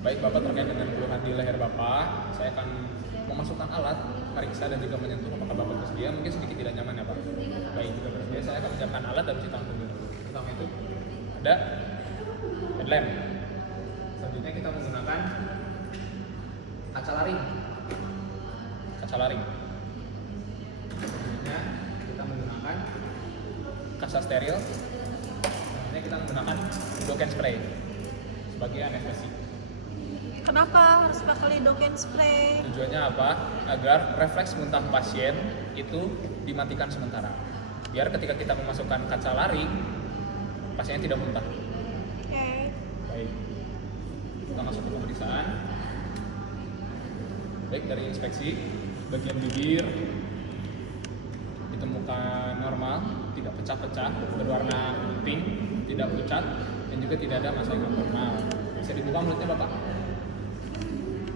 Baik Bapak terkait dengan keluhan di leher Bapak, saya akan memasukkan alat periksa dan juga menyentuh apakah Bapak bersedia. Mungkin sedikit tidak nyaman ya Pak. Baik, jika bersedia saya akan menyiapkan alat dan cuci tangan dulu. Pertama itu ada headlamp. Selanjutnya kita menggunakan kaca laring. Kaca laring. Selanjutnya kita menggunakan kaca steril. Selanjutnya kita menggunakan lidocaine spray sebagai anestesi. Kenapa harus pakai lidocaine spray? Tujuannya apa? Agar refleks muntah pasien itu dimatikan sementara. Biar ketika kita memasukkan kaca laring, pasiennya tidak muntah. Oke. Baik. Kita masuk ke pemeriksaan. Baik, dari inspeksi bagian bibir ditemukan normal, tidak pecah-pecah, berwarna pink, tidak pucat, dan juga tidak ada massa yang abnormal. Bisa dibuka mulutnya Bapak.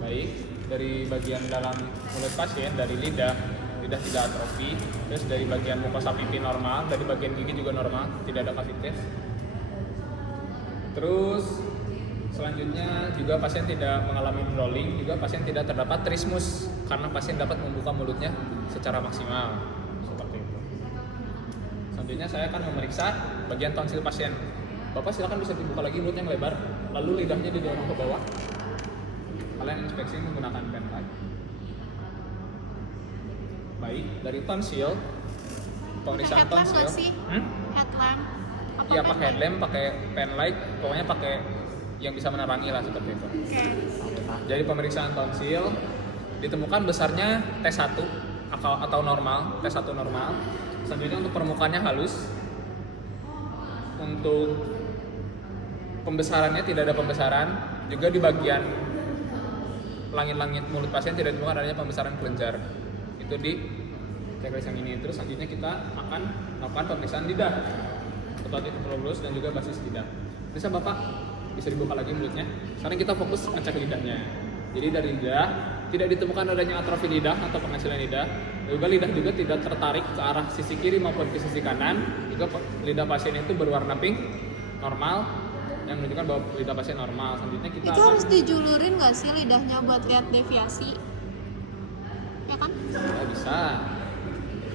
Baik, dari bagian dalam mulut pasien, dari lidah tidak atrofi, terus dari bagian mukosa pipi normal, dari bagian gigi juga normal, tidak ada kavitas. Terus selanjutnya juga pasien tidak mengalami drooling, juga pasien tidak terdapat trismus karena pasien dapat membuka mulutnya secara maksimal. Seperti itu. Selanjutnya saya akan memeriksa bagian tonsil pasien. Bapak silakan bisa dibuka lagi mulutnya yang lebar, lalu lidahnya didorong ke bawah. Kalian inspeksi menggunakan pen light. Baik, dari tonsil, pemeriksaan Headlamp tonsil. nggak sih? Headlamp? Apa Iya pen pakai headlamp, pakai pen light, pokoknya pakai yang bisa menerangi lah seperti itu. Oke. Jadi pemeriksaan tonsil ditemukan besarnya T1 atau normal, T1 normal. Selanjutnya untuk permukaannya halus. Untuk pembesarannya tidak ada pembesaran, juga di bagian langit-langit mulut pasien tidak ditemukan adanya pembesaran kelenjar. Itu di checklist yang ini. Terus selanjutnya kita akan melakukan pemeriksaan lidah, otomatis probus dan juga basis lidah. Bisa Bapak bisa dibuka lagi mulutnya. Sekarang kita fokus ngecek lidahnya. Jadi dari lidah tidak ditemukan adanya atrofi lidah atau pengecilan lidah. Juga lidah juga tidak tertarik ke arah sisi kiri maupun ke sisi kanan. Juga lidah pasien itu berwarna pink, normal, yang menunjukkan bahwa lidah pasien normal. Selanjutnya kita Itu harus dijulurin nggak sih lidahnya buat lihat deviasi? Ya kan? Ya, bisa.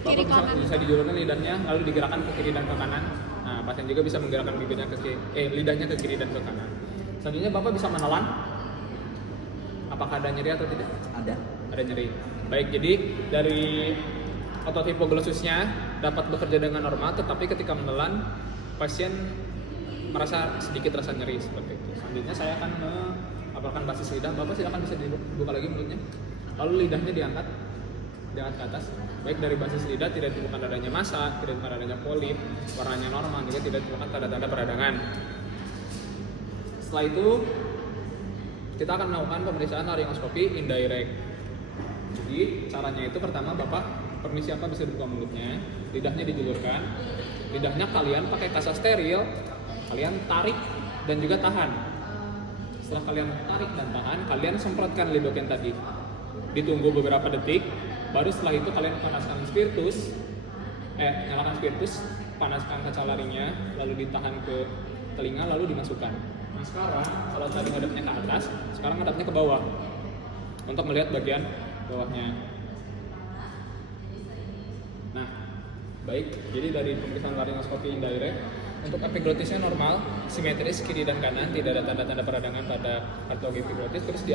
Kiri Bapak kanan. bisa dijulurkan lidahnya lalu digerakkan ke kiri dan ke kanan. Nah, pasien juga bisa menggerakkan bibirnya ke kiri, lidahnya ke kiri dan ke kanan. Selanjutnya Bapak bisa menelan. Apakah ada nyeri atau tidak? Ada nyeri. Baik, jadi dari otot hipoglosusnya dapat bekerja dengan normal, tetapi ketika menelan pasien merasa sedikit rasa nyeri seperti itu. Selanjutnya saya akan melaporkan basis lidah. Bapak silakan bisa dibuka lagi mulutnya. Lalu lidahnya diangkat ke atas. Baik, dari basis lidah tidak ditemukan adanya massa, tidak ditemukan adanya polip, warnanya normal, juga tidak ditemukan tanda-tanda peradangan. Setelah itu kita akan melakukan pemeriksaan laryngoskopi indirect. Jadi caranya itu pertama Bapak permisi apa bisa dibuka mulutnya, lidahnya dijulurkan, lidahnya kalian pakai kaca steril, kalian tarik dan juga tahan. Setelah kalian tarik dan tahan, kalian semprotkan lidocaine tadi. Ditunggu beberapa detik, baru setelah itu kalian panaskan spiritus, nyalakan spiritus, panaskan kaca laringnya, lalu ditahan ke telinga, lalu dimasukkan. Nah sekarang, kalau tadi ngadepnya ke atas, sekarang ngadepnya ke bawah untuk melihat bagian bawahnya. Nah, baik, jadi dari pemeriksaan laryngoskopi indirect, untuk epiglotisnya normal, simetris kiri dan kanan, tidak ada tanda-tanda peradangan pada kardiologi epiglotis. Terus di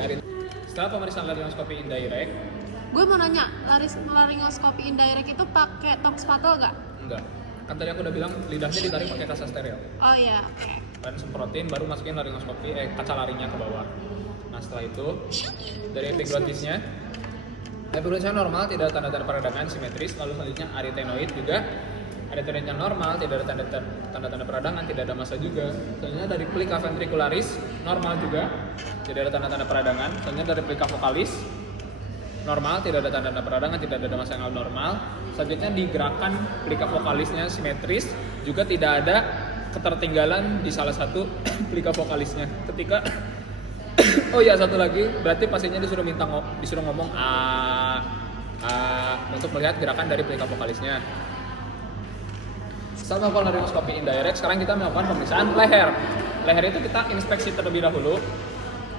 setelah pemeriksaan laryngoskopi indirect, Gue mau nanya, laryngoskopi indirect itu pakai tong spatol nggak? enggak. Kan tadi aku udah bilang lidahnya ditarik pakai kaca steril. Oh iya, oke. Dan semprotin, baru masukin laryngoskopi, kaca laringnya ke bawah. Nah setelah itu, dari epiglotisnya normal, tidak ada tanda-tanda peradangan, simetris. Lalu selanjutnya arytenoid juga, arytenoidnya normal, tidak ada tanda-tanda peradangan, tidak ada massa juga. Selanjutnya dari plica ventricularis normal juga, tidak ada tanda-tanda peradangan. Selanjutnya dari plica vocalis normal, tidak ada tanda-tanda peradangan, tidak ada massa yang abnormal. Selanjutnya digerakkan plica vocalisnya simetris, juga tidak ada ketertinggalan di salah satu plica vocalisnya. Ketika oh iya, satu lagi, berarti pasiennya disuruh ngomong untuk melihat gerakan dari plica vocalisnya. Setelah melakukan laryngoscopy indirect, sekarang kita melakukan pemeriksaan leher. Leher itu kita inspeksi terlebih dahulu.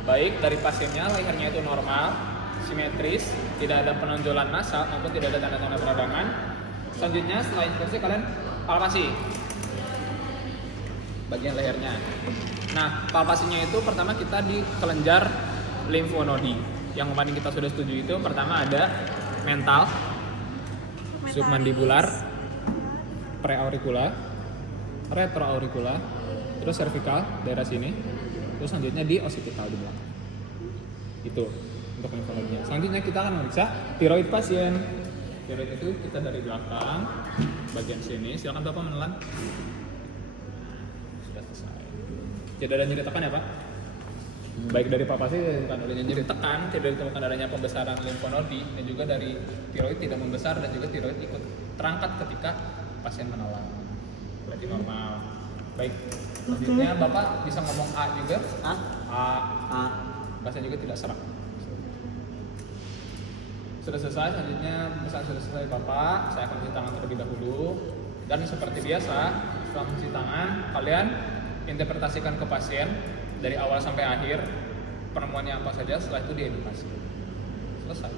Baik dari pasiennya, lehernya itu normal, simetris, tidak ada penonjolan nasal maupun tidak ada tanda-tanda peradangan. Selanjutnya setelah inspeksi kalian palpasi bagian lehernya. Nah, palpasinya itu pertama kita di kelenjar limfonodi. Yang kemarin kita sudah setuju itu pertama ada mental, submandibular, preauricula, retroauricula, terus cervical daerah sini, terus selanjutnya di occipital di belakang. Itu untuk limfonodinya. Selanjutnya kita akan memeriksa tiroid pasien. Tiroid itu kita dari belakang bagian sini. Silakan Bapak menelan. Sudah selesai. Tidak ada nyeri tekan ya Pak? Baik dari palpasi ditemukan adanya nyeri tekan, tidak ditemukan adanya pembesaran limfonodi, dan juga dari tiroid tidak membesar dan juga tiroid ikut terangkat ketika pasien menelan. Berarti normal. Baik. Selanjutnya Bapak bisa ngomong A juga. A. Pasien juga tidak serak. Sudah selesai, selanjutnya misalnya sudah selesai Bapak, saya akan cuci tangan terlebih dahulu. Dan seperti biasa, setelah mencuci tangan, kalian interpretasikan ke pasien dari awal sampai akhir, penemuannya apa saja, setelah itu diedukasi. Selesai.